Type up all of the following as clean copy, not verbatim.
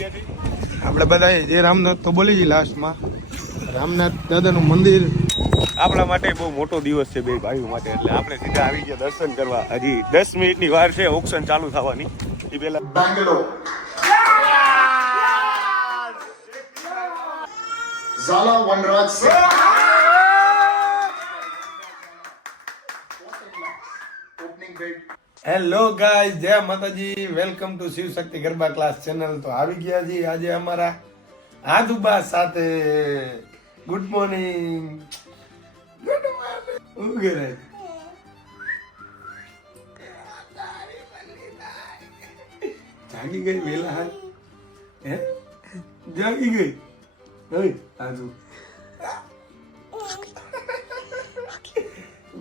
આપણે બધા જે રામનાથ તો બોલી જ લાસ્ટમાં રામનાથ દાદાનું મંદિર આપણા માટે બહુ મોટો દિવસ છે બે ભાઈઓ માટે, એટલે આપણે સીધા આવી ગયા દર્શન કરવા. હજી 10 મિનિટની વાર છે ઓક્શન ચાલુ થવાની. એ પહેલા બેંગ્લોર ઝાલા વનરાજ સિંહ હેલો ગાઈઝ, જય માતાજી, welcome to Shiv Shakti garba class channel. તો આવી ગયા જી આજે અમારા આદુબા સાથે. Good morning. Good morning. ઉગરે જાગી ગઈ વેલા હાલ હે જાગી ગઈ ઓય આદુ.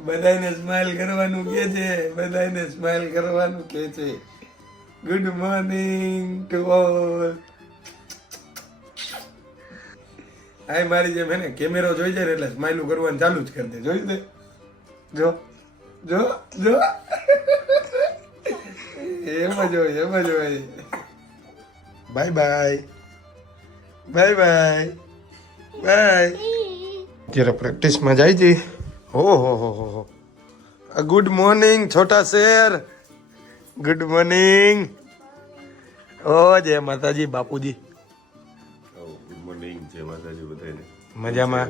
બધાને સ્માઈલ કરવાનું કે છે, બધાને સ્માઈલ કરવાનું કે છે. Good morning to all. આ મારી જેમ હે ને કેમેરો જોઈ જાય ને એટલે સ્માઈલ કરવાનું ચાલુ જ કરી દે. જોઈ દે, જો જો જો એમ જ હોય, એમ જ હોય. Bye bye bye bye bye. અત્યારે પ્રેક્ટિસમાં જાય છે. ઓહો, ગુડ મોર્નિંગ છોટા શેર. Good morning. ઓ જય માતાજી બાપુજી. ગુડ મોર્નિંગ, જય માતાજી બધાને. મજામાં?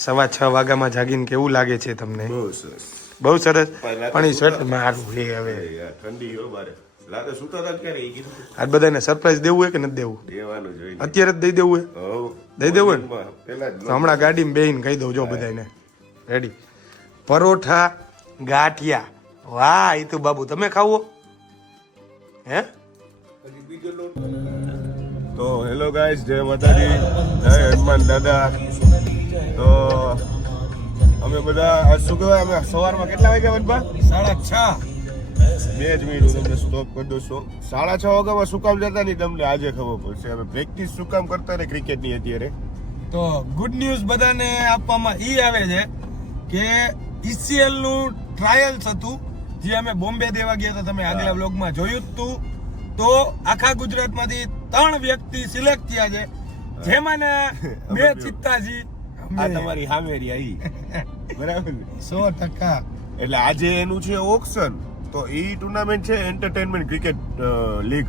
6:15 વાગ્યામાં જાગીને કેવું લાગે છે તમને? બહુ સરસ, બહુ સરસ. પણ એ સ્વેટર મારું હે હવે ઠંડી હો બારે. રાતે સુતા હતા ક્યારે એ કીધું? આજ બધાને સરપ્રાઈઝ દેવું હોય કે નથી દેવું? દેવાનું જોઈએ. અત્યારે જ દઈ દેવું હોય? હો, દઈ દેવું ને? પેલા તો હમણાં ગાડીમાં બેહીને કહી દઉં જો બધાને. રેડી? પરોઠા ગાંઠિયા. વાહ, એ તો બાબુ તમે ખાવો હે? તો હેલો ગાઈસ, જય માતાજી, જય હનુમાન દાદા. તો અમે બધા આજ શું કહેવાય, અમે સવારમાં કેટલા વાગ્યા વનભા? 6:30. 2 જ મિનિટ હું તમને સ્ટોપ કરી દઉં છું. 6:30 વાગ્યામાં શું કામ જતા નહીં તમને આજે ખબર પડશે. અમે પ્રેક્ટિસ શું કામ કરતા ને ક્રિકેટની અત્યારે. તો ગુડ ન્યૂઝ બધાને આપવામાં ઈ આવે છે કે ECL નું ટ્રાયલ્સ હતું જે અમે બોમ્બે દેવા ગયા હતા. તમે આગલા વ્લોગમાં જોયું હતું. તો આખા ગુજરાતમાંથી 3 વ્યક્તિ સિલેક્ટ થયા છે, જેમાંના 2 ચિત્તાજી. આ તમારી હામેરી આવી બરાબર ને? 100%. એટલે આજે એનું છે ઓક્શન. તો એ ટુર્નામેન્ટ છે એન્ટરટેનમેન્ટ ક્રિકેટ લીગ,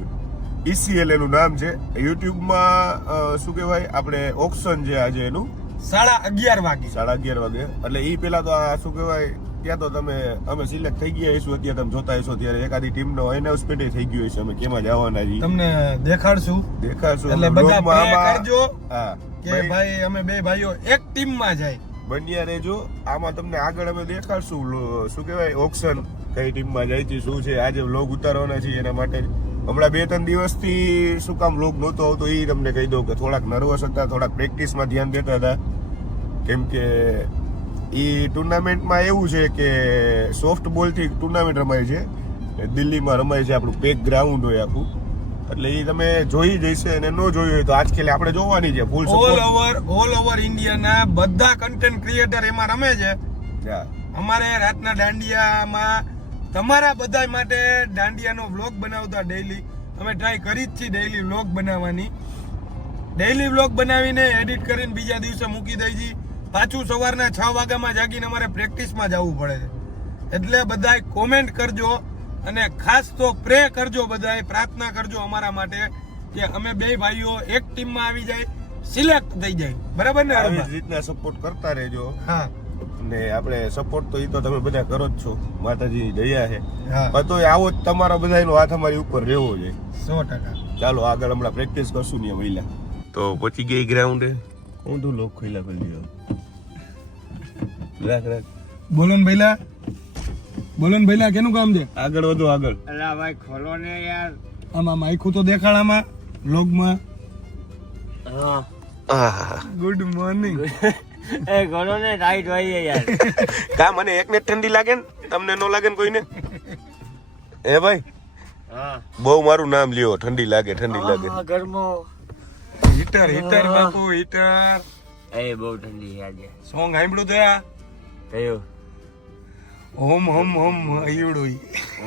ECL એનું નામ છે. યુટ્યુબમાં શું કહેવાય આપણે ઓક્શન છે આજે એનું 11:30 વાગે. 11:30 વાગે. એટલે એ પેલા તો આ શું કહેવાય ત્યાં તો અમે સિલેક્ટ થઈ ગયા હશું. અત્યારે તમે જોતા હશો ત્યારે એકાદી ટીમનો એનાઉન્સમેન્ટ થઈ ગયું હશે અમે કેમાં જવાના છીએ. તમને દેખાડશું. એટલે બધા પ્રે કરજો હા કે ભાઈ અમે 2 ભાઈઓ એક ટીમમાં જાય. બન્યા રહેજો. આમાં તમને આગળ અમે દેખાડશું શું કહેવાય ઓક્શન કઈ ટીમમાં જાય છે શું છે. આજે વ્લોગ ઉતારવાના છીએ એના માટે. હમણાં 2-3 દિવસથી શું કામ વ્લોગ નહોતો આવતો એ તમને કહી દઉં કે થોડાક નર્વસ હતા, થોડાક પ્રેક્ટિસમાં ધ્યાન દેતા હતા. કેમ કે એ ટુર્નામેન્ટમાં એવું છે કે સોફ્ટ બોલથી ટુર્નામેન્ટ રમાય છે. દિલ્હીમાં રમાય છે, આપણું પેક ગ્રાઉન્ડ હોય આખું. એટલે એ તમે જોઈ જઈશે અને ન જોયું હોય તો આજકાલ આપણે જોવાની છે. ફૂલ ઓલ ઓવર ઇન્ડિયાના બધા કન્ટેન્ટ ક્રિએટર એમાં રમે છે. અમારે રાતના દાંડિયામાં તમારા બધા માટે દાંડિયાનો વ્લોગ બનાવતા ડેઈલી અમે ટ્રાય કરી જ છીએ ડેઈલી વ્લોગ બનાવવાની. ડેઈલી વ્લોગ બનાવીને એડિટ કરીને બીજા દિવસે મૂકી દઈ છીએ. પાછું સવારના 6 વાગ્યામાં જાગીને અમારે પ્રેક્ટિસમાં જવું પડે છે. એટલે બધાય કોમેન્ટ કરજો અને ખાસ તો પ્રે કરજો, બધાય પ્રાર્થના કરજો અમારા માટે કે અમે 2 ભાઈઓ એક ટીમમાં આવી જાય, સિલેક્ટ થઈ જાય. બરાબર ને? આવી રીતના સપોર્ટ કરતા રહેજો. હા, ને આપણે સપોર્ટ તો એ તો તમે બધા કરો જ છો, માતાજીની દયા છે. હા, તો આવો જ તમારો બધાનો હાથ અમારી ઉપર રહેવો જોઈએ 100%. ચાલો આગળ હમણાં પ્રેક્ટિસ કરશું ને વહેલા. તો પહોંચી ગઈ ગ્રાઉન્ડે. ઊંધું લોક ખોઈલા કરી દીધો. રાખ બોલો ને ભઈલા, બોલો ને ભઈલા, કેનું કામ છે? આગળ વધો આગળ. અલા ભાઈ ખોલો ને યાર. આમાં માઈકું તો દેખાડામાં વ્લોગમાં. હા, ગુડ મોર્નિંગ. એ ખોલો ને, રાઈટ ભાઈ યાર. કા મને એકને ઠંડી લાગે ને તમને ન લાગે ને કોઈને? એ ભાઈ હા, બહુ મારું નામ લ્યો. ઠંડી લાગે, ઠંડી લાગે. ઘરમાં હીટર બાપુ, હીટર. એ બહુ ઠંડી આજે. સોંગ સાંભળ્યું તે આ? કયો? હોમ હોમ હોમ ઈવડું.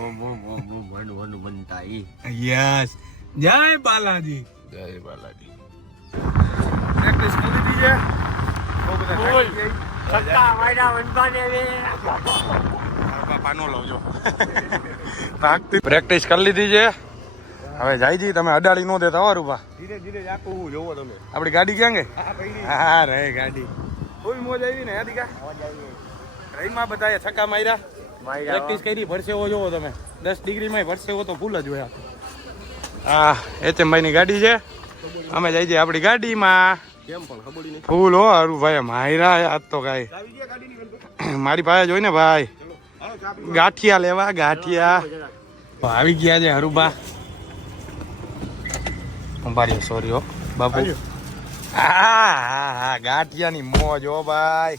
ઓમ ઓમ ઓમ ઓમ વન વન બનતા ઈ. યસ, જય બાલાજી. જય બાલાજી. પ્રેક્ટિસ કરી દીધી છે બહુ બધા બોલ. થાકી ગઈ. સત્તા વાયડા વંદવાને વે. બાપા નો લવજો પ્રેક્ટિસ કરી લીધી છે હવે જાય જી તમે અડાડી નો દેતા હો રૂપા ધીરે ધીરે આખું જોવો તમે. આપણી ગાડી ક્યાં ગઈ આ પૈડી. હા રે ગાડી ફૂલ મોજ આવી ને યાદિકા રહીમાં બધાએ છક્કા માર્યા પ્રેક્ટિસ કરી પરસેવો જોવો તમે 10 ડિગ્રીમાં પરસેવો તો ફૂલ જ હોય હા HM ભાઈની ગાડી છે અમે જાય છે આપણી ગાડીમાં કેમ પણ ખબર નહીં. ફૂલ હો હારું ભાઈ માયરા આજ તો કાંઈ ચાવી ગયા ગાડીની ગણતો? મારી પાસે જોઈ ને ભાઈ હાલો ચા પીવા. ગાંઠિયા લેવા ગાંઠિયા આવી ગયા છે હરુબા ઉભારી સોરી હો બાપુ આવ્યો. હા હા હા ગાંઠિયાની મોજ હો ભાઈ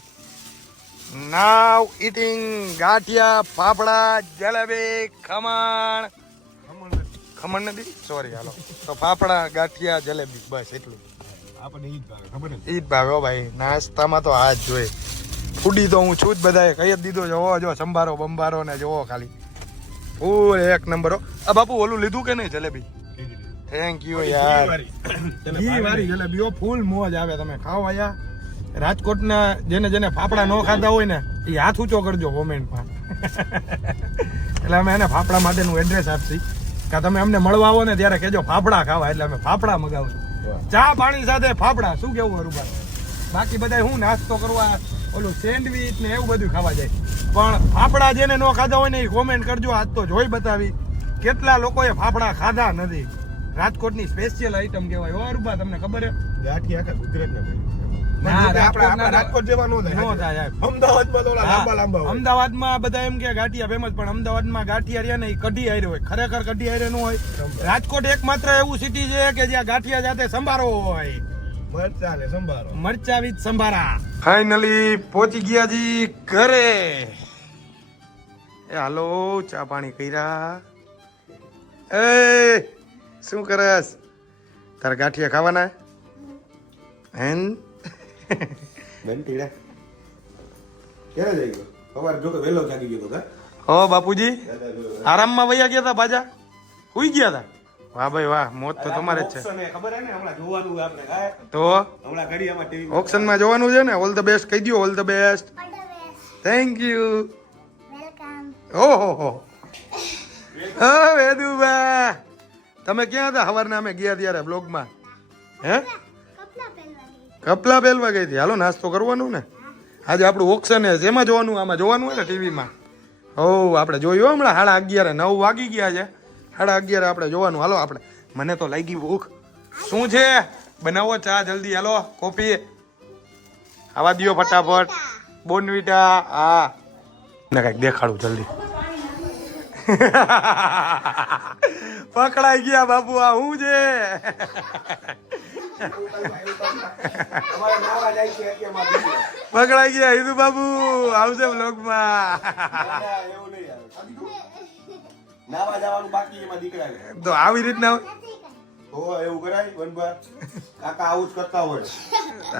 નાવ ઈટિંગ ગાંઠિયા ફાફડા જલેબી ખમણ ખમણ નથી સોરી હાલો તો ફાફડા ગાંઠિયા જલેબી બસ એટલું આપણને ઈ જ ભાવે, ખબર ને? ઈ જ ભાવે હો ભાઈ નાસ્તામાં તો આ જ જોઈએ ફૂડી તો હું છું જ બધાએ કહી જ દીધો જોવો જો સંભારો બંભારો ને જોવો ખાલી ફૂલ એક નંબર હો આ બાપુ ઓલું લીધું કે નહીં જલેબી થેન્ક યુ યાર ઘી વાળી જલેબીઓ ફૂલ મોજ આવે તમે ખાઓ આયા રાજકોટના જેને ફાફડા ન ખાધા હોય ને એ હાથ ઊંચો કરજો કોમેન્ટમાં એટલે અમે એને ફાફડા માટેનું એડ્રેસ આપશી કે તમે અમને મળવા આવો ને ત્યારે કહેજો ફાફડા ખાવા એટલે અમે ફાફડા મગાવશું ચા પાણી સાથે ફાફડા શું કેવું હરુભાઈ બાકી બધા હું નાસ્તો કરવા ઓલું સેન્ડવીચ ને એવું બધું ખાવા જાય પણ ફાફડા જેને ન ખાધા હોય ને એ કોમેન્ટ કરજો આજ તો જોઈ બતાવી કેટલા લોકોએ ફાફડા ખાધા નથી રાજકોટની સ્પેશિયલ આઈટમ કહેવાય હો હરુભા તમને ખબર હે ગાંઠિયા આખા ગુજરાતના ભાઈ. ના, આપણા રાજકોટ જેવા નો થાય. નો થાય યાર. અમદાવાદમાં તો ઓલા લાંબા લાંબા હોય. અમદાવાદમાં બધા એમ કે ગાંઠિયા ફેમસ પણ અમદાવાદમાં ગાંઠિયા રહ્યા ને એ કઢી હારે હોય ખરેખર કઢી હારે ન હોય રાજકોટ એકમાત્ર એવું સિટી છે કે જ્યાં ગાંઠિયા જાતે સંભારો હોય મરચાં ને સંભારો. મરચા વિથ સંભારા ફાઇનલી પહોંચી ગયા જી ઘરે એ હાલો ચા પાણી કર્યા એ શું કરસ તારા ગાંઠિયા ખાવાના હેન ઘંટીડા. ક્યારે જઈ ગયો? સવારે જો કે વહેલો જાગી ગયો તો કા? હો બાપુજી દાદા જો. આરામમાં વયા ગયા હતા બાજા હુઈ ગયા હતા વાહ ભાઈ વાહ મોત તો તમારે જ છે ઓપ્શન એ ખબર હે ને હમણાં જોવાનું આપણે કાંઈ? તો હમણાં કરી આમાં ટીવી. ઓપ્શનમાં જોવાનું છે ને ઓલ ધ બેસ્ટ કહી દો all the best thank you ઓહો હો હા વેદુબા તમે ક્યાં હતા સવારના અમે ગયા ત્યારે બ્લોગમાં હે કપલા પહેલવા ગઈ હતી હાલો નાસ્તો કરવાનું ને આજે આપણું ઓક્શન છે એમાં જોવાનું આમાં જોવાનું હોય ને ટીવીમાં હો આપણે જોયું હમણાં 11:30 9 વાગી ગયા છે 11:30 આપણે જોવાનું હાલો આપણે મને તો લાગી ભૂખ શું છે બનાવો ચા જલ્દી હાલો કોફી આવા દ્યો ફટાફટ બોનવીટા હા ને કઈક દેખાડું જલ્દી પકડાઈ ગયા બાપુ આ હું છે અમારે નાવા જાય છે કે એમાં બીજું. પકડાઈ ગયા હિદુ બાબુ આવશે બ્લોગમાં ના, એવું નહીં આવે. નાવા જવાનું બાકી એમાં દીકરાને. તો આવી રીતના હો એવું કરાય વનભા? કાકા આવું જ કરતા હોય.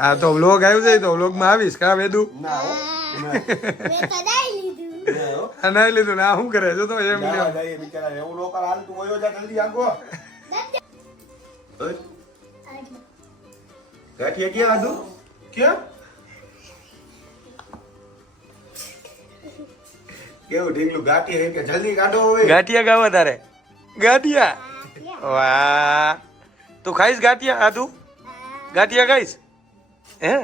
આ તો વ્લોગ આવ્યું છે તો વ્લોગમાં આવીશ કા વેદુ ના હો. ના હો. આ નહીં લીધું ને આ શું કરે જો તો એમ નાવા લ્યો. જાય બિચારા. એવું લોકો હાલ તું વયો જા જલ્દી આગો. ઓય. ગાંઠિયા ક્યાં આદુ? ક્યાં? કેવું ઢીંગલું ગાંઠિયા હે કે જલ્દી કાઢો હવે. ગાંઠિયા ગાવા તારે ગાંઠિયા વાહ તું ખાઈશ ગાંઠિયા આદુ ગાંઠિયા ખાઈશ હે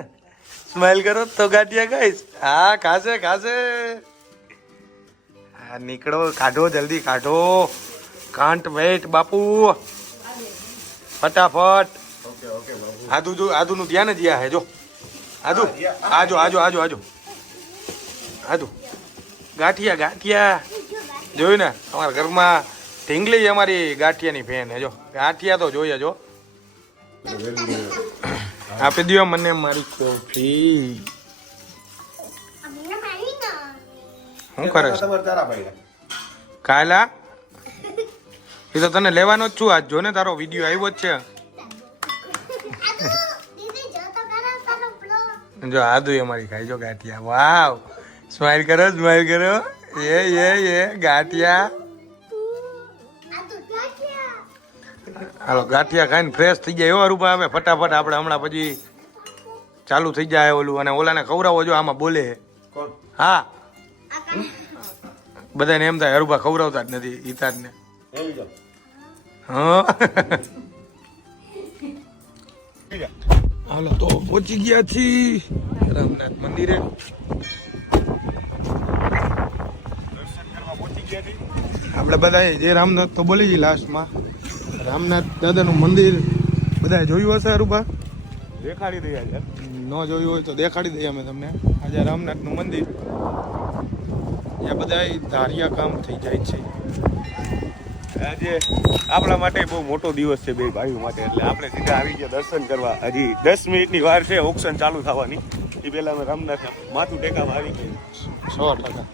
સ્માઈલ કરો તો ગાંઠિયા ખાઈશ હા ખાશે ખાશે હા નીકળો કાઢો જલ્દી કાઢો કાંટ વેટ બાપુ ફટાફટ ઓકે ઓકે બાબુ. આદુનું ધ્યાન જ યા હે જો આદુ આજો આજો આજો આજો આદુ ગાંઠિયા ગાંઠિયા જોયું ને અમારા ઘરમાં ઢીંગલી અમારી ગાંઠિયાની ફેન હે જો ગાંઠિયા તો જોઈએ જો આપી દો મને મારી કોફી શું કરે છે તમારે તારા ભાઈ. કાયલા એ તો તને લેવાનો જ છું આજ જો ને તારો વિડીયો આવ્યો જ છે જો આદુ અમારી ખાઈ જો ગાંઠિયા વાવ સ્માઈલ કરો એ ગાંઠિયા હાલો ગાંઠિયા ખાઈને ફ્રેશ થઈ જાય એવા રૂપા આવે ફટાફટ આપણે હમણાં પછી ચાલુ થઈ જાય ઓલું અને ઓલાને ખવડાવો જો આમાં બોલે છે. કોણ હા બધાને એમ થાય હરુભા ખવડાવતા જ નથી હિતાજને. એવી જાવ હા હાલો તો પહોંચી ગયા છીએ રામનાથ મંદિરે. દર્શન કરવા પહોંચી ગયા છીએ. આપણે બધા જે રામનાથ તો બોલી છીએ લાસ્ટમાં રામનાથ દાદાનું મંદિર બધાએ જોયું હશે હરુભા. દેખાડી દઈએ આજે. ન જોયું હોય તો દેખાડી દઈએ અમે તમને. આજે રામનાથનું મંદિર ત્યાં બધા ધાર્યા કામ થઈ જાય છે. આજે આપણા માટે બહુ મોટો દિવસ છે બે ભાઈઓ માટે, એટલે આપણે સીધા આવી ગયા દર્શન કરવા. હજી 10 મિનિટની વાર છે ઓક્શન ચાલુ થવાની. એ પહેલા અમે રામનાથ માથું ટેકામાં આવી ગયા. 100%.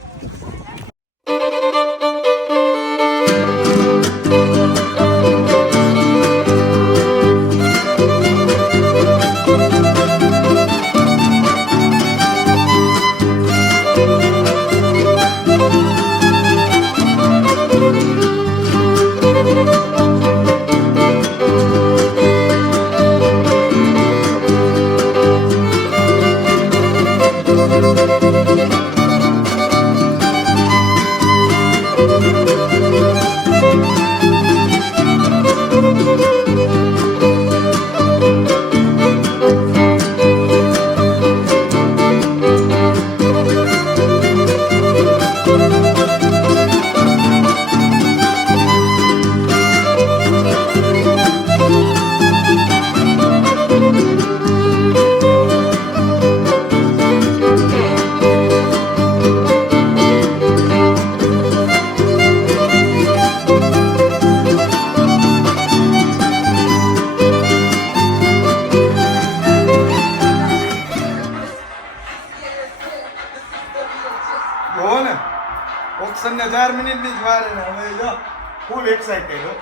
જોવો ને ઓક્શન ને 4 મિનિટની જ વાર છે હવે જો ફૂલ એક્સાઇટેડ હો.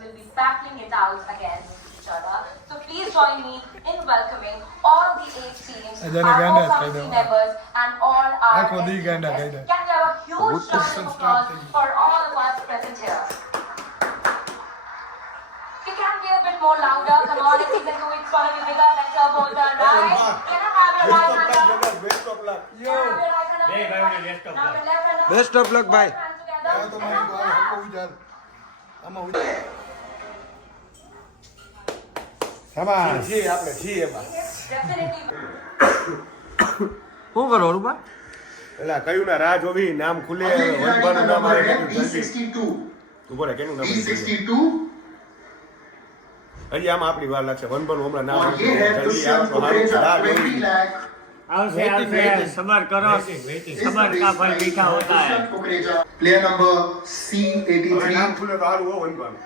will be battling it out against each other. So please join me in welcoming all the 8 teams, Ajane our Ganda all khai family do. members and all our Akho di Ganda khai do. Can we have a huge round of applause for all of us present here? You can be a bit more louder. Come on, if you can do it, it's gonna be bigger, better, bolder, right? Can I have your right hand up? Best of luck. Can I have your right hand up? Now your left hand up. Best of luck ભાઈ. Both hands together. હવે તો મારી પાસે હકો ઉજાર આમાં ઉજાર શાબાશ જી આપણે જી એમાં Definitely. શું કરો રૂપા. એલા કયું ના રાહ જોવી નામ ખુલે વનબાનું નામ આવે કેટલું જલ્દી. B62. ઉભો રહે કેનું નામ આવે? B62 હજી આમાં આપણી વાર લાગશે. વનબાનું હમણાં નામ और ये है જલ્દી આવે दुष्यंत તો સારું છે. રાહ कुकरेजा જોવી. 20 लाख આવશે સબર કરો સબર કા ફલ મીઠા હોતા है दुष्यंत कुकरेजा प्लेयर नंबर હવે C83 નામ ખુલે તો સારું હો વનબાનું.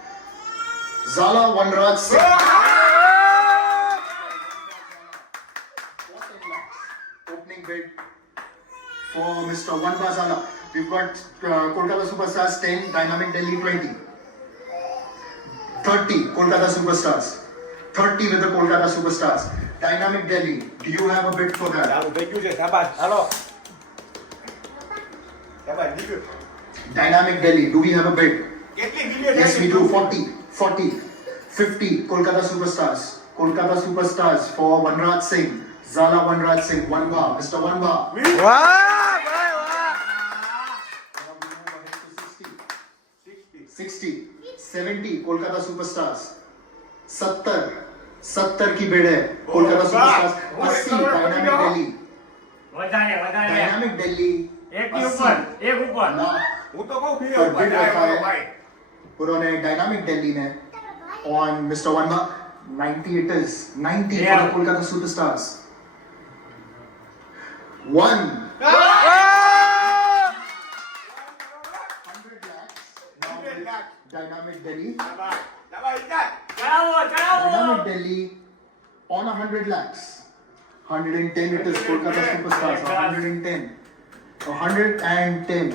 Zala Vanraj Singh 14 lakhs opening bid for Mr. Vanba Zala. We've got Kolkata Superstars 10, Dynamic Delhi 20, 30 Kolkata Superstars, 30 with the Kolkata Superstars. Dynamic Delhi, do you have a bid for that? ચાલુ થઈ ગયું છે. શાબાશ હાલો શાબાશ જીગ્યું. Dynamic Delhi, do we have a bid? કેટલી video Yes, we do. 40, 40, 50 Kolkata Superstars. Kolkata Superstars for Vanraj Singh, Zala Vanraj Singh, Vanba, Mr. Vanba. વાહ ભાઈ વાહ. Now we move ahead to 60, 70 Kolkata Superstars, 70 की bid है Kolkata superstars. 80 dynamic Delhi, વધારે વધારે dynamic Delhi એક ની ઉપર એક ઉપર ना હું તો કહું तो વિડિયો बिड रखा है ભાઈ. उन्होंने डायनामिक दिल्ली ने on Mr. Vanba. 90 it is, 90 for Yeah. the Kolkata Superstars. 1 100 lakhs now with Dynamic Delhi. શાબાશ શાબાશ ઈજાદ. ચડાવો ચડાવો Dynamic Delhi on 100 lakhs. 110 it is Kolkata Superstars. 110. 110.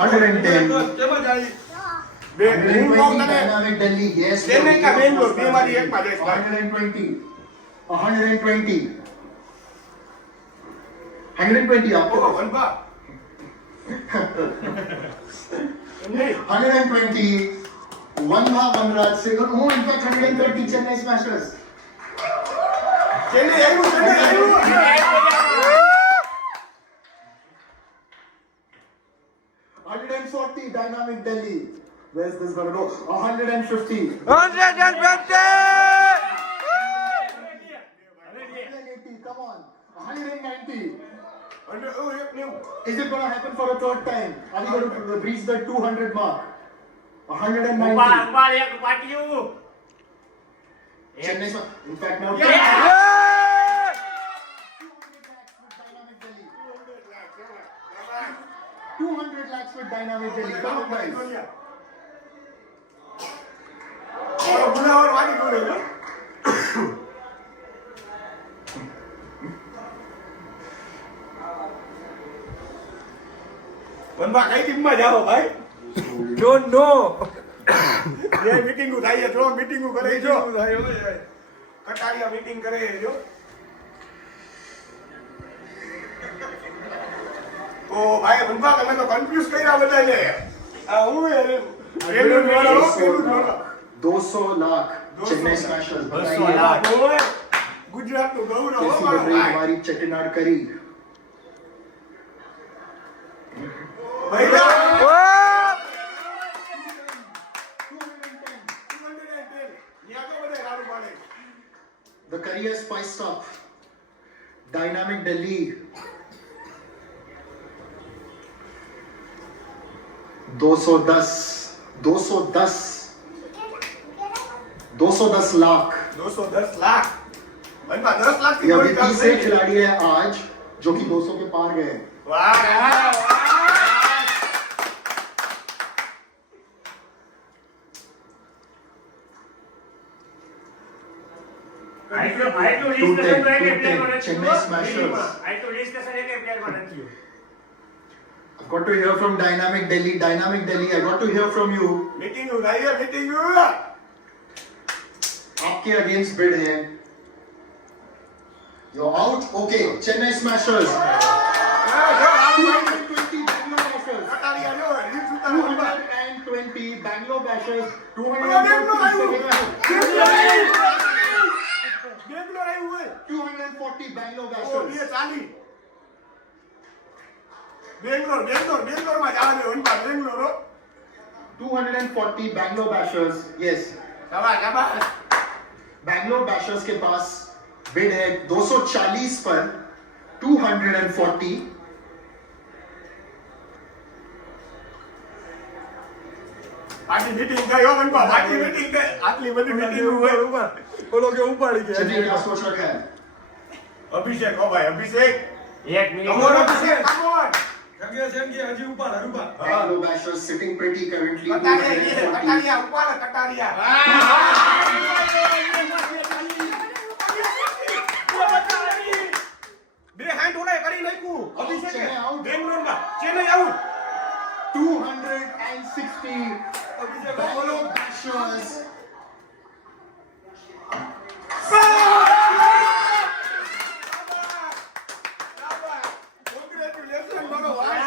110. કેમ જાય? બે હું કહું 120 તને Dynamic Delhi. Yes. ચેન્નઈ કા બેંગ્લોર બે માંથી એકમાં જઈશ ભાઈ. 120. 120. 120 आपको વનભા 120 Vanha Vanraj Singh and in fact 130 Chennai Smashers. Chennai આવ્યું ચેન્નઈ આવ્યું 140 Dynamic Delhi. Where's this gonna go? 150. 150! 180. Come on. 190. અને ઓ એક નેવું Is it gonna happen for a third time? Are we going to reach the 200 mark? 190. ઉભા એક પાટિયું. Chennai Smash. In fact, now 200 lakhs with Dynamic Delhi. 200 lakhs with Dynamic Delhi. Come on, guys. ગુનાવર વાગી ગયો વનભા કઈ ટીમમાં જાઓ ભાઈ Don't know. જે મીટિંગો થાય જો મીટિંગો કરે જો કટારિયા મીટિંગ કરે જો તો ભાઈ વનભા તમે તો કન્ફ્યુઝ કર્યા બધાને આ હું પેલું જોડો 200 lakh Chennai Smashers. 200 lakh. ગુજરાતનું ગૌરવ कैसी હો लग रही ભાઈ हमारी चेट्टिनाड करी? ભાઈ Oh! 210. The career spiced up. Dynamic Delhi. 210 lakh 210 lakh વનભા 10 lakh ये अभी तीसरे खिलाड़ी है आज जो कि 200 के पार गए हैं। વાહ આટલું ડિસ્કશન તો એક પ્લેયરમાં નથી Chennai થયું. Smashers. આટલું ડિસ્કશન એક પ્લેયરમાં નથી થયું. I've got to hear from Dynamic Delhi. Dynamic Delhi, I got to hear from you. Meeting થાય મીટિંગ आपके अगेंस्ट बिड है. You're out. Okay, Chennai Smashers. 220 Bangalore Bashers. Kataria જો રીત ઉતાર વનભા 220 Bangalore Bashers. બેંગ્લોર 240 આવ્યું હોય 240 Bangalore ઓ Bashers. 240 બેંગ્લોરમાં જવા દે વનભા બેંગ્લોર હો 240 Bangalore Bashers. Yes. શાબાશ Bangalore Bashers के पास बिड है 240 पर 240. આટલી મીટિંગ થઈ હો વનભા આટલી મીટિંગ થઈ આટલી બધી મીટિંગ હોય બોલો કે ઉપાડી ગયા चलिए क्या सोच रखा है? અભિષેક હો ભાઈ અભિષેક એક મિનિટ કમોન અભિષેક કમોન જગ્યા છે કે હજી ઉપાડ રૂપા Bangalore Bashers sitting pretty currently. Kataria ઉપર કટારિયા બે હાઈટ ઓલા કરી નાખ્યું અભિષેક ચેન્નઈ out. બેંગ્લોરમાં Chennai out 260 Bangalore Bashers.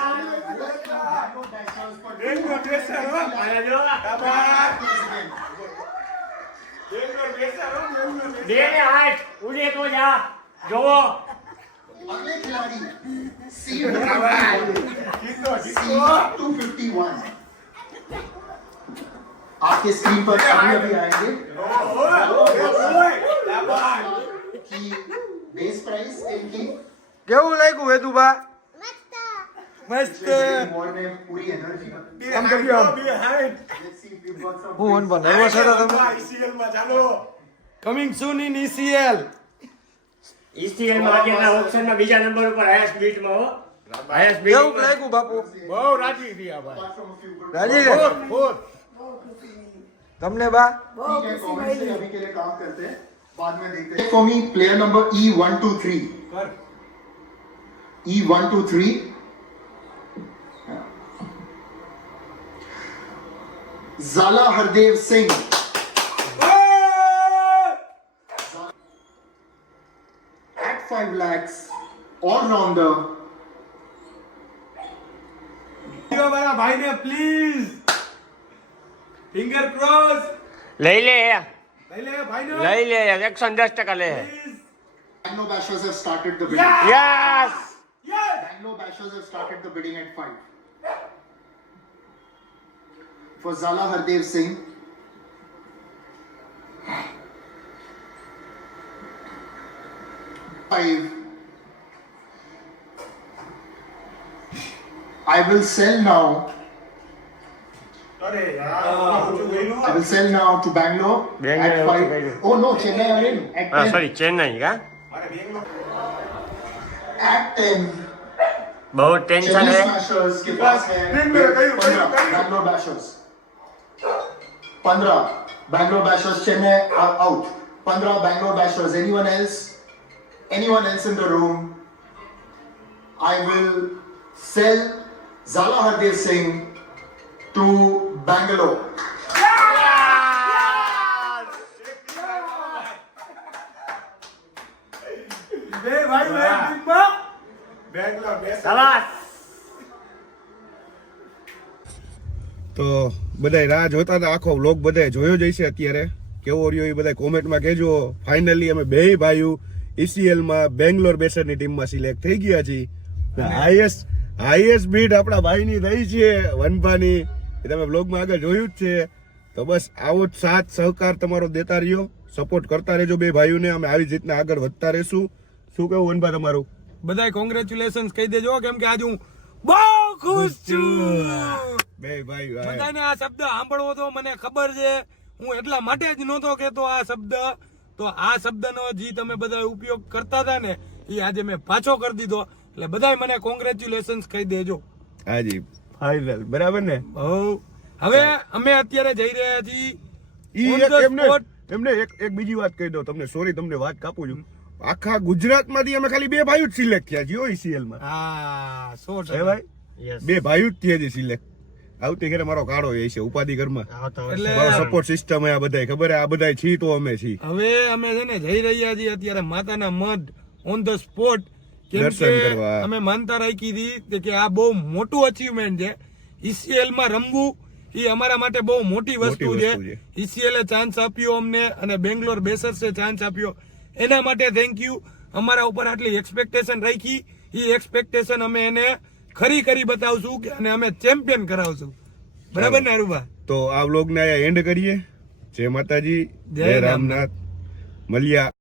Bangalore Bashers for Bangalore bashers હો આને જો શાબાશ again. બેંગ્લોર બેસર હો બેંગ્લોર બેસર બે ને હાથ ઉડે તો જા જોવો अगले खिलाड़ी C જીતો જીતો 251. आपके स्क्रीन पर अभी अभी आएंगे कि बेस प्राइस इनकी કેવું લાગ્યું વેદુબા મસ્ત वॉर में पूरी एनर्जी. આમ કર્યું આમ Let's see if we've got some. હું વન નર્વસ હતા તમે ICL માં ચાલો coming soon in ECL ECL માં અત્યારના ઓપ્શનમાં બીજા નંબર ઉપર હાઈએસ્ટ બીટમાં હો હાઈએસ્ટ કેવું બીટ લાગ્યું બાપુ બહુ રાજી થયા ભાઈ Apart from a few good. રાજી તમને બા ठीक है, कमेंट से अभी के लिए काम करते हैं, बाद में देखते हैं. For me, player number E123. E123. Zala Hardev Singh. At 5 lakhs, all rounder, અમારા ભાઈને પ્લીઝ ફિંગર ક્રોસ લઈ લે લઈ લે ભાઈને લઈ લે 110% લે Bangalore Bashers have started the bidding. Yes Bangalore Bashers have started the bidding at 5. For Zala Hardev Singh, five. I will sell now. I will sell now to Bangalore Bangalore at 5. okay. Oh no, Chennai are in at 10. Sorry Chennai કા At 10. બહુ tension Chennai હે Smashers के पास है 15 Bangalore Bashers. 15 Bangalore Bashers Chennai are out. 15 Bangalore Bashers. Anyone else? Anyone else in the room? I will sell Zala Hardev Singh to Bangalore. બે ભાઈ ટીમમાં શાબાશ તો બધાય રાહ જોતા હતા, આખો વ્લોગ બધાય જોયો જ હશે અત્યારે કેવો રહ્યો એ બધા કોમેન્ટમાં કહેજો. ફાઇનલી અમે બે ભાઈઓ ECL માં બેંગ્લોર બેસરની ટીમમાં સિલેક્ટ થઈ ગયા છીએ. હાઈએસ્ટ બીટ આપણા ભાઈની થઈ છે વનભાની, એ તમે વ્લોગમાં આગળ જોયું જ છે. તો બસ આવો જ સાથ સહકાર તમારો દેતા રહ્યો, સપોર્ટ કરતા રહેજો બે ભાઈઓને. અમે આવી જ રીતના આગળ વધતા રહેશું. શું કહેવું વનભા તમારું? બધાય કોંગ્રેચ્યુલેશન્સ કહી દેજો કેમ કે આજે હું બહુ ખુશ છું. બે ભાઈ બધાને આ શબ્દ સાંભળવો તો મને ખબર છે, હું એટલા માટે જ નહોતો કહેતો આ શબ્દ. તો આ શબ્દનો જે તમે બધા ઉપયોગ કરતા હતા ને એ આજે મેં પાછો કરી દીધો. એટલે બધાય મને કોંગ્રેચ્યુલેશન્સ કહી દેજો. હાજી ફાઇનલ બરાબર ને. હવે અમે અત્યારે જઈ રહ્યા છીએ ઈ on એક the એમને spot. એમને એક બીજી વાત કહી દો તમને, સોરી તમને વાત કાપું છું. આખા ગુજરાતમાંથી અમે ખાલી બે ભાઈઓ જ સિલેક્ટ થયા છીએ ECL માં. હા 100%. હે ભાઈ યસ બે ભાઈઓ જ થયા છે સિલેક્ટ. આવતી ઘરે મારો કાળો એ છે ઉપાધિ ઘરમાં, એટલે મારો સપોર્ટ સિસ્ટમ આ બધાય ખબર હે, આ બધાય છી તો અમે છી. હવે અમે છે ને જઈ રહ્યા છીએ અત્યારે માતાના મઢ ઓન ધ સ્પોટ. કેમ દર્શન કે કરવા. અમે માનતા રાખી હતી કે આ બહુ મોટું અચીવમેન્ટ છે. ECL માં રમવું એ અમારા માટે બહુ મોટી વસ્તુ છે. ECL એ ચાન્સ આપ્યો અમને અને બેંગ્લોર બેસર્સે ચાન્સ આપ્યો, એના માટે થેન્ક યુ. અમારા ઉપર આટલી એક્સપેક્ટેશન રાખી, એ એક્સપેક્ટેશન અમે એને ખરી કરી બતાવશું કે અને અમે ચેમ્પિયન કરાવશું. બરાબર ને અરુભા? તો આ વ્લોગને અહીંયા એન્ડ કરીએ. જય માતાજી, જય જય રામનાથ. મળ્યા